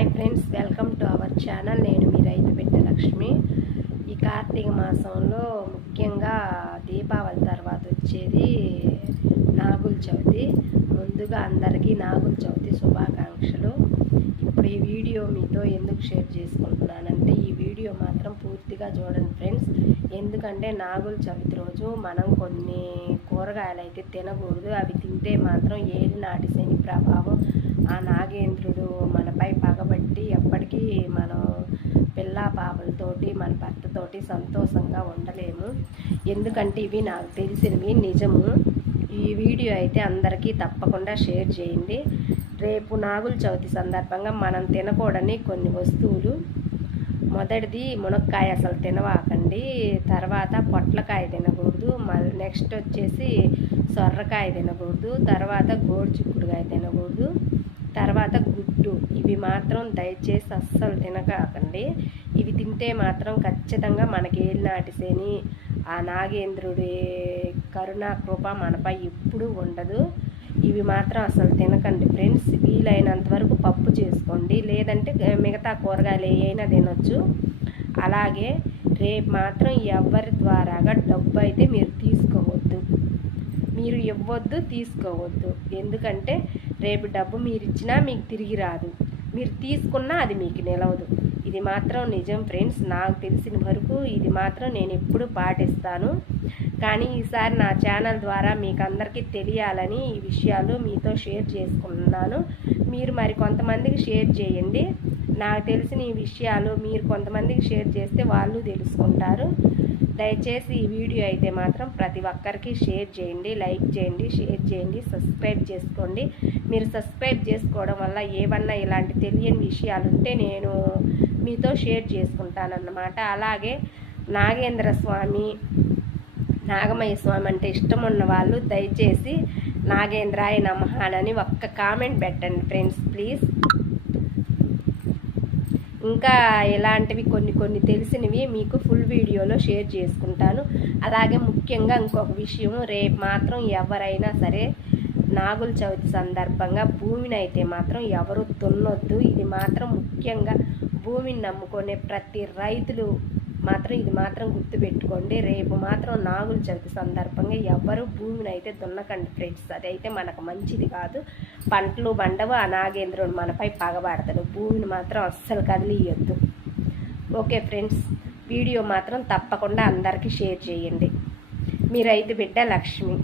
Hi friends, welcome to our channel. నేను మీ రైతు బిడ్డ లక్ష్మి. ఈ కార్తీక మాసంలో ముఖ్యంగా దీపావళి తర్వాత వచ్చేది నాగుల చవితి. ముందుగా అందరికీ నాగుల చవితి శుభాకాంక్షలు. ఇప్పుడు ఈ వీడియో మీతో ఎందుకు షేర్ చేసుకుంటున్నానంటే, ఈ వీడియో మాత్రం పూర్తిగా చూడండి ఫ్రెండ్స్. ఎందుకంటే నాగుల చవితి రోజు మనం కొన్ని కూరగాయలు అయితే తినకూడదు. అవి తింటే మాత్రం ఏలినాటి శని ప్రభావం, ఆ నాగేంద్రుడు మనపై పగబట్టి ఎప్పటికీ మనం పిల్ల పాపలతోటి మన భర్తతోటి సంతోషంగా ఉండలేము. ఎందుకంటే ఇవి నాకు తెలిసినవి, నిజము. ఈ వీడియో అయితే అందరికీ తప్పకుండా షేర్ చేయండి. రేపు నాగుల చవితి సందర్భంగా మనం తినకూడని కొన్ని వస్తువులు. మొదటిది మునక్కాయ అసలు తినవాకండి. తర్వాత పొట్లకాయ తినకూడదు. నెక్స్ట్ వచ్చేసి సొర్రకాయ తినకూడదు. తర్వాత గోడు చిక్కుడుకాయ తినకూడదు. తర్వాత గుడ్డు. ఇవి మాత్రం దయచేసి అస్సలు తినకాకండి. ఇవి తింటే మాత్రం ఖచ్చితంగా మనకి ఏలినాటి శని, ఆ నాగేంద్రుడి కరుణా కృప మనపై ఎప్పుడూ ఉండదు. ఇవి మాత్రం అసలు తినకండి ఫ్రెండ్స్. వీలైనంత వరకు పప్పు చేసుకోండి, లేదంటే మిగతా కూరగాయలు ఏవైనా తినొచ్చు. అలాగే రేపు మాత్రం ఎవరి ద్వారాగా డబ్బు అయితే మీరు తీసుకోవద్దు, మీరు ఇవ్వద్దు, తీసుకోవద్దు. ఎందుకంటే రేపు డబ్బు మీరు ఇచ్చినా మీకు తిరిగి రాదు, మీరు తీసుకున్నా అది మీకు నిలవదు. ఇది మాత్రం నిజం ఫ్రెండ్స్. నాకు తెలిసిన వరకు ఇది మాత్రం నేను ఎప్పుడు పాటిస్తాను. కానీ ఈసారి నా ఛానల్ ద్వారా మీకు అందరికీ తెలియాలని ఈ విషయాలు మీతో షేర్ చేసుకుంటున్నాను. మీరు మరి కొంతమందికి షేర్ చేయండి. నాకు తెలిసిన ఈ విషయాలు మీరు కొంతమందికి షేర్ చేస్తే వాళ్ళు తెలుసుకుంటారు. దయచేసి ఈ వీడియో అయితే మాత్రం ప్రతి ఒక్కరికి షేర్ చేయండి, లైక్ చేయండి, షేర్ చేయండి, సబ్స్క్రైబ్ చేసుకోండి. మీరు సబ్స్క్రైబ్ చేసుకోవడం వల్ల ఏమన్నా ఇలాంటి తెలియని విషయాలు ఉంటే నేను మీతో షేర్ చేసుకుంటానన్నమాట. అలాగే నాగేంద్ర స్వామి, నాగమయ్య స్వామి అంటే ఇష్టం ఉన్న వాళ్ళు దయచేసి నాగేంద్రాయ నమః అని ఒక్క కామెంట్ పెట్టండి ఫ్రెండ్స్ ప్లీజ్. ఇంకా ఇలాంటివి కొన్ని తెలిసినవి మీకు ఫుల్ వీడియోలో షేర్ చేసుకుంటాను. అలాగే ముఖ్యంగా ఇంకొక విషయం, రేపు మాత్రం ఎవరైనా సరే నాగుల చవితి సందర్భంగా భూమిని అయితే మాత్రం ఎవరు దున్నొద్దు. ఇది మాత్రం ముఖ్యంగా భూమిని నమ్ముకునే ప్రతి రైతులు మాత్రం ఇది మాత్రం గుర్తుపెట్టుకోండి. రేపు మాత్రం నాగుల చవితి సందర్భంగా ఎవరు భూమిని అయితే దున్నకండి ఫ్రెండ్స్. అదైతే మనకు మంచిది కాదు. పంటలు బండవు, ఆ నాగేంద్రుడు మనపై పగబడతాడు. భూమిని మాత్రం అస్సలు కదిలియొద్దు. ఓకే ఫ్రెండ్స్, వీడియో మాత్రం తప్పకుండా అందరికీ షేర్ చేయండి. మీ రైతు బిడ్డ లక్ష్మి.